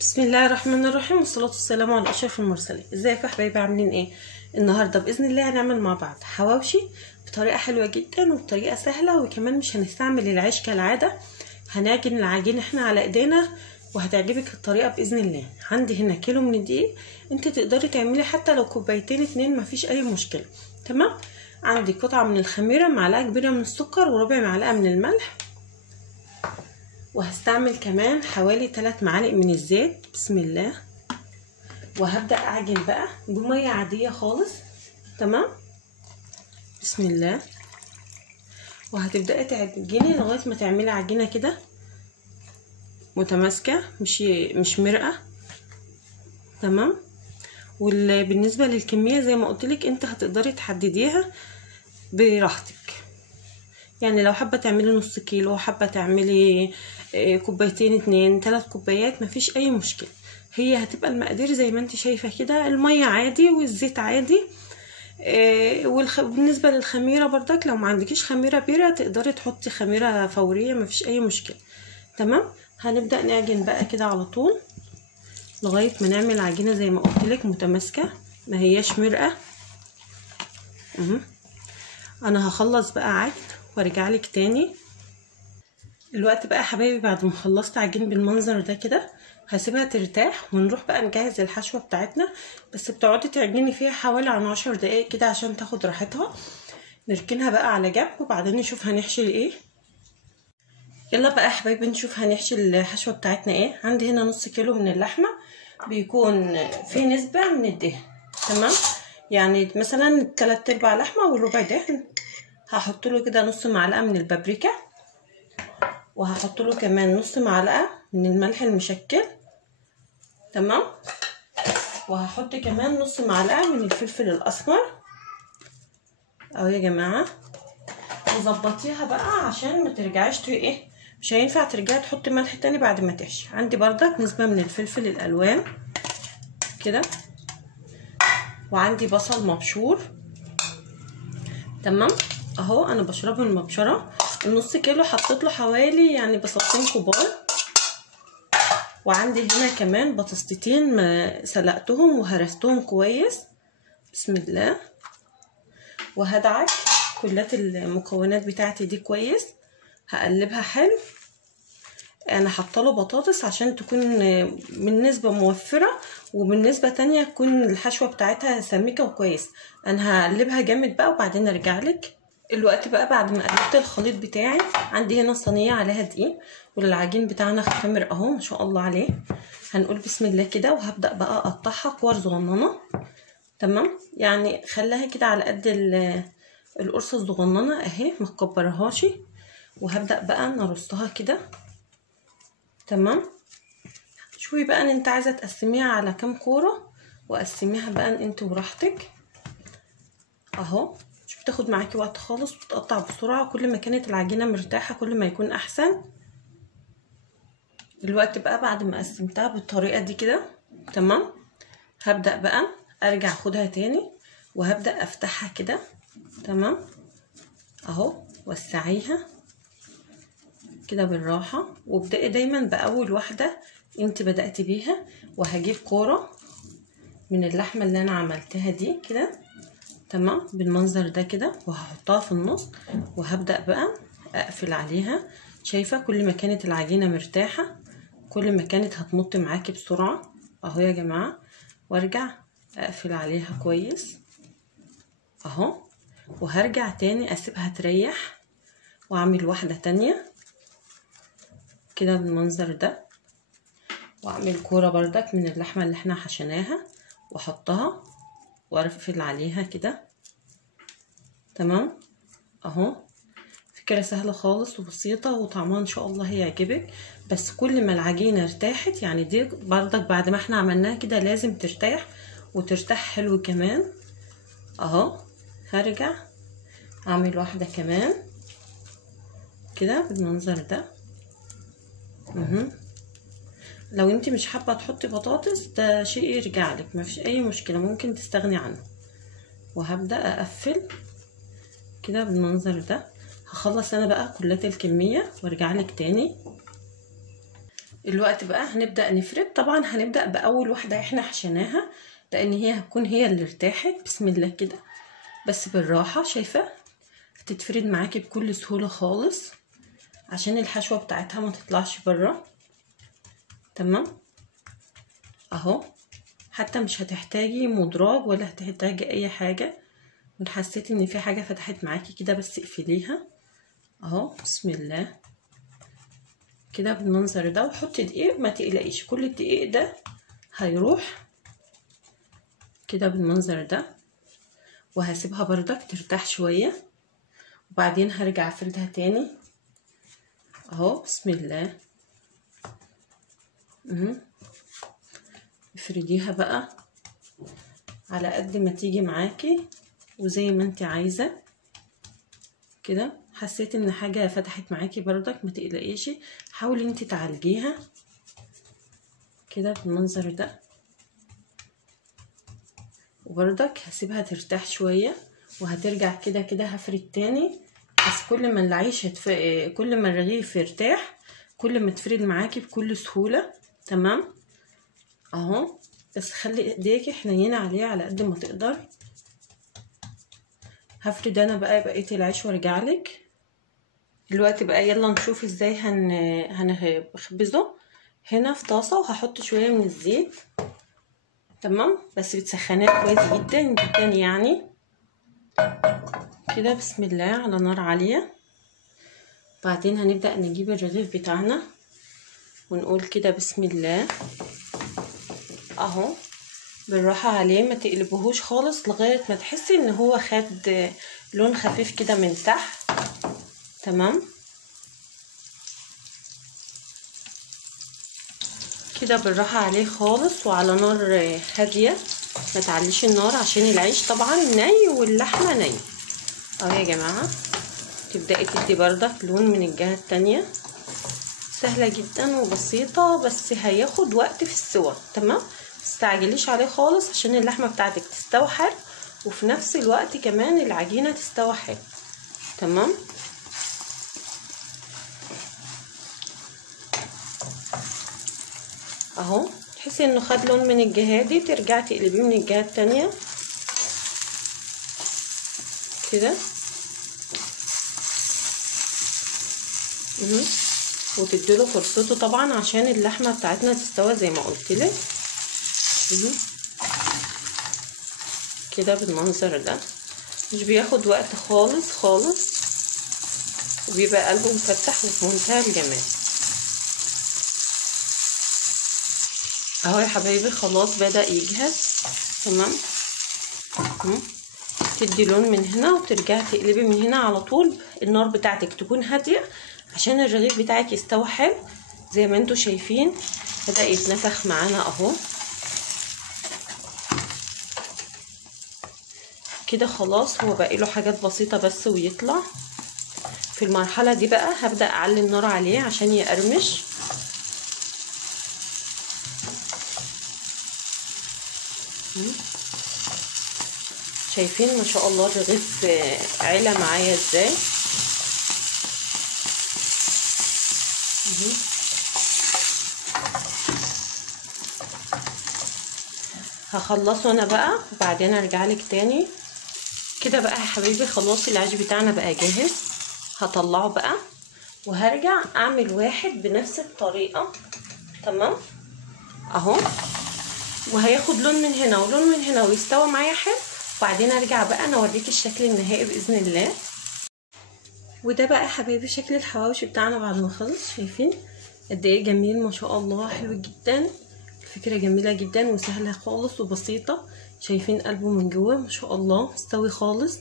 بسم الله الرحمن الرحيم، والصلاة والسلام على أشرف المرسلين. ازيكم يا حبايبي، عاملين ايه؟ النهارده بإذن الله هنعمل مع بعض حواوشي بطريقة حلوة جدا وبطريقة سهلة، وكمان مش هنستعمل العيش كالعادة، هنعجن العجين احنا على ايدينا وهتعجبك الطريقة بإذن الله. عندي هنا كيلو من الدقيق، انت تقدري تعملي حتى لو كوبايتين اتنين مفيش اي مشكلة. تمام. عندي قطعة من الخميرة، معلقة كبيرة من السكر، وربع معلقة من الملح، وهستعمل كمان حوالي 3 معالق من الزيت. بسم الله. وهبدأ اعجن بقى بمية عادية خالص. تمام. بسم الله. وهتبدأي تعجني لغاية ما تعملي عجينة كده متماسكة، مش مرقة. تمام. وبالنسبة للكمية زي ما قلتلك انت هتقدري تحدديها براحتك، يعني لو حابة تعملي نص كيلو، حابة تعملي كوبايتين اتنين 3 كوبايات، مفيش اي مشكلة. هي هتبقى المقادير زي ما انت شايفة كده، المية عادي والزيت عادي. بالنسبة للخميرة برضك، لو ما عندكيش خميرة بيرة تقدري تحطي خميرة فورية، مفيش اي مشكلة. تمام. هنبدأ نعجن بقى كده على طول لغاية ما نعمل عجينة زي ما قلتلك متماسكة، ما هياش مرقة. انا هخلص بقى عجن وارجع لك تاني. الوقت بقى يا حبايبي، بعد ما خلصت عجين بالمنظر ده كده هسيبها ترتاح، ونروح بقى نجهز الحشوة بتاعتنا. بس بتقعدي تعجني فيها حوالي عن 10 دقايق كده عشان تاخد راحتها. نركنها بقى على جنب وبعدين نشوف هنحشي ايه. يلا بقى يا حبايبي نشوف هنحشي الحشوة بتاعتنا ايه. عندي هنا نص كيلو من اللحمة، بيكون فيه نسبة من الدهن. تمام. يعني مثلا 3/4 لحمة والربع دهن. هحط له كده نص معلقة من البابريكا، وهحط له كمان نص معلقة من الملح المشكل. تمام. وهحط كمان نص معلقة من الفلفل الأسمر اهو يا جماعة. وظبطيها بقى عشان ما ترجعيش ايه، مش هينفع ترجعي تحطي ملح تاني بعد ما تحشي. عندي بردك نسبة من الفلفل الألوان كده، وعندي بصل مبشور. تمام. اهو انا بشربه المبشرة. النص كيلو حطيت له حوالي يعني بصلتين كبار. وعندي هنا كمان بطاطستين ما سلقتهم وهرستهم كويس. بسم الله. وهدعك كلات المكونات بتاعتي دي كويس، هقلبها حلو. انا حاطه له بطاطس عشان تكون من نسبه موفره، ومن نسبه تانية تكون الحشوه بتاعتها سميكه وكويس. انا هقلبها جامد بقى وبعدين ارجع لك. الوقت بقى بعد ما قلبت الخليط بتاعي، عندي هنا صينيه عليها دقيق، والعجين بتاعنا خمر اهو ما شاء الله عليه. هنقول بسم الله كده، وهبدا بقى اقطعها كور صغننه. تمام. يعني خليها كده على قد القرصه الصغننه اهي، ما تكبرهاش. وهبدا بقى نرصها كده. تمام. شوفي بقى ان انت عايزه تقسميها على كام كوره، وقسميها بقى انت براحتك اهو. مش بتاخد معاكي وقت خالص، بتقطع بسرعه. كل ما كانت العجينه مرتاحه كل ما يكون احسن. الوقت بقى بعد ما قسمتها بالطريقه دي كده، تمام، هبدا بقى ارجع اخدها تاني وهبدا افتحها كده. تمام. اهو وسعيها كده بالراحه، وابدأي دايما باول واحده انت بدأتي بيها. وهجيب كوره من اللحمه اللي انا عملتها دي كده، تمام، بالمنظر ده كده، وهحطها في النص وهبدأ بقى اقفل عليها. شايفه كل ما كانت العجينه مرتاحه كل ما كانت هتمط معاكي بسرعه اهو يا جماعه. وارجع اقفل عليها كويس اهو، وهرجع تاني اسيبها تريح واعمل واحده تانية كده بالمنظر ده، واعمل كوره بردك من اللحمه اللي احنا حشيناها واحطها وارفل عليها كده. تمام. اهو فكره سهله خالص وبسيطه، وطعمها ان شاء الله هيعجبك. بس كل ما العجينه ارتاحت، يعني دي بردك بعد ما احنا عملناها كده لازم ترتاح وترتاح حلو كمان اهو. هرجع اعمل واحده كمان كده بالمنظر ده. لو انت مش حابه تحطي بطاطس ده شيء يرجع لك، مفيش اي مشكله، ممكن تستغني عنه. وهبدا اقفل كده بالمنظر ده. هخلص انا بقى كلات الكميه وارجع لك تاني. الوقت بقى هنبدأ نفرد. طبعا هنبدأ بأول واحدة احنا حشيناها، لأن هي هتكون هي اللي ارتاحت. بسم الله كده، بس بالراحة. شايفة هتتفرد معاكي بكل سهولة خالص، عشان الحشوة بتاعتها ما تطلعش برا. تمام اهو. حتى مش هتحتاجي مدرج ولا هتحتاجي اي حاجة. وان حسيتي ان في حاجة فتحت معاكي كده بس اقفليها اهو. بسم الله كده بالمنظر ده. وحطي دقيق، ما تقلقيش، كل الدقيق ده هيروح كده بالمنظر ده. وهسيبها بردك ترتاح شوية، وبعدين هرجع افردها تاني اهو. بسم الله. افرديها بقى على قد ما تيجي معاكي وزي ما انت عايزة كده. حسيت ان حاجة فتحت معاكي بردك ما تقلقيش، حاولي انت تعالجيها كده بالمنظر ده. وبردك هسيبها ترتاح شوية وهترجع كده كده هفرد تاني. بس كل ما العيش كل ما الرغيف يرتاح كل ما تفرد معاكي بكل سهولة. تمام اهو. بس خلي ايديكي حنينة عليه على قد ما تقدر. هفرد انا بقى بقية العيش وارجعلك دلوقتي بقى. يلا نشوف ازاي هنخبزه. هنا في طاسة وهحط شوية من الزيت. تمام، بس بتسخنيه كويس جدا جدا يعني كده. بسم الله على نار عالية. بعدين هنبدأ نجيب الرغيف بتاعنا ونقول كده بسم الله اهو. بالراحة عليه، ما تقلبهوش خالص لغاية ما تحسي ان هو خد لون خفيف كده من تحت. تمام كده بالراحة عليه خالص وعلى نار هادية. ما تعليش النار عشان العيش طبعا ني واللحمة ني اهو يا جماعة. تبدأي تدي بردك لون من الجهة التانية. سهلة جدا وبسيطة، بس هياخد وقت في السوا. تمام، متستعجليش عليه خالص عشان اللحمة بتاعتك تستوي حلو، وفي نفس الوقت كمان العجينة تستوي حلو. تمام اهو. تحسي انه خد لون من الجهة دي ترجعي تقلبيه من الجهة التانية كده. وتديله فرصته طبعا عشان اللحمه بتاعتنا تستوي زي ما قلت لك كده بالمنظر ده. مش بياخد وقت خالص خالص، وبيبقى قلبه مفتح وفي منتهى الجمال اهو يا حبايبي. خلاص بدأ يجهز. تمام تدي لون من هنا وترجعي تقلبي من هنا على طول. النار بتاعتك تكون هاديه عشان الرغيف بتاعك يستوي حلو. زي ما انتوا شايفين بدأ يتنفخ معانا اهو كده. خلاص هو باقي له حاجات بسيطه بس ويطلع. في المرحله دي بقى هبدأ اعلي النار عليه عشان يقرمش. شايفين ما شاء الله الرغيف علا معايا ازاي. هخلصه انا بقى وبعدين ارجع لك تاني. كده بقى يا حبايبي خلاص العيش بتاعنا بقى جاهز. هطلعه بقى وهرجع اعمل واحد بنفس الطريقه. تمام اهو. وهياخد لون من هنا ولون من هنا ويستوى معايا حلو. وبعدين ارجع بقى انا اوريكي الشكل النهائي باذن الله. وده بقى يا حبايبي شكل الحواوشي بتاعنا بعد ما خلص. شايفين قد ايه جميل ما شاء الله، حلو جدا. الفكره جميله جدا وسهله خالص وبسيطه. شايفين قلبه من جوه ما شاء الله مستوي خالص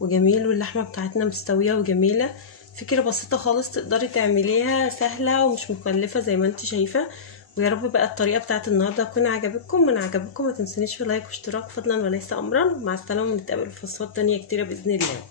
وجميل، واللحمه بتاعتنا مستويه وجميله. فكره بسيطه خالص تقدري تعمليها، سهله ومش مكلفه زي ما انت شايفه. ويا رب بقى الطريقه بتاعت النهارده تكون عجبتكم. من عجبكم ما تنسونيش في لايك واشتراك فضلا وليس امرا. مع السلامه، ونتقابل في وصفات تانية كتيره باذن الله.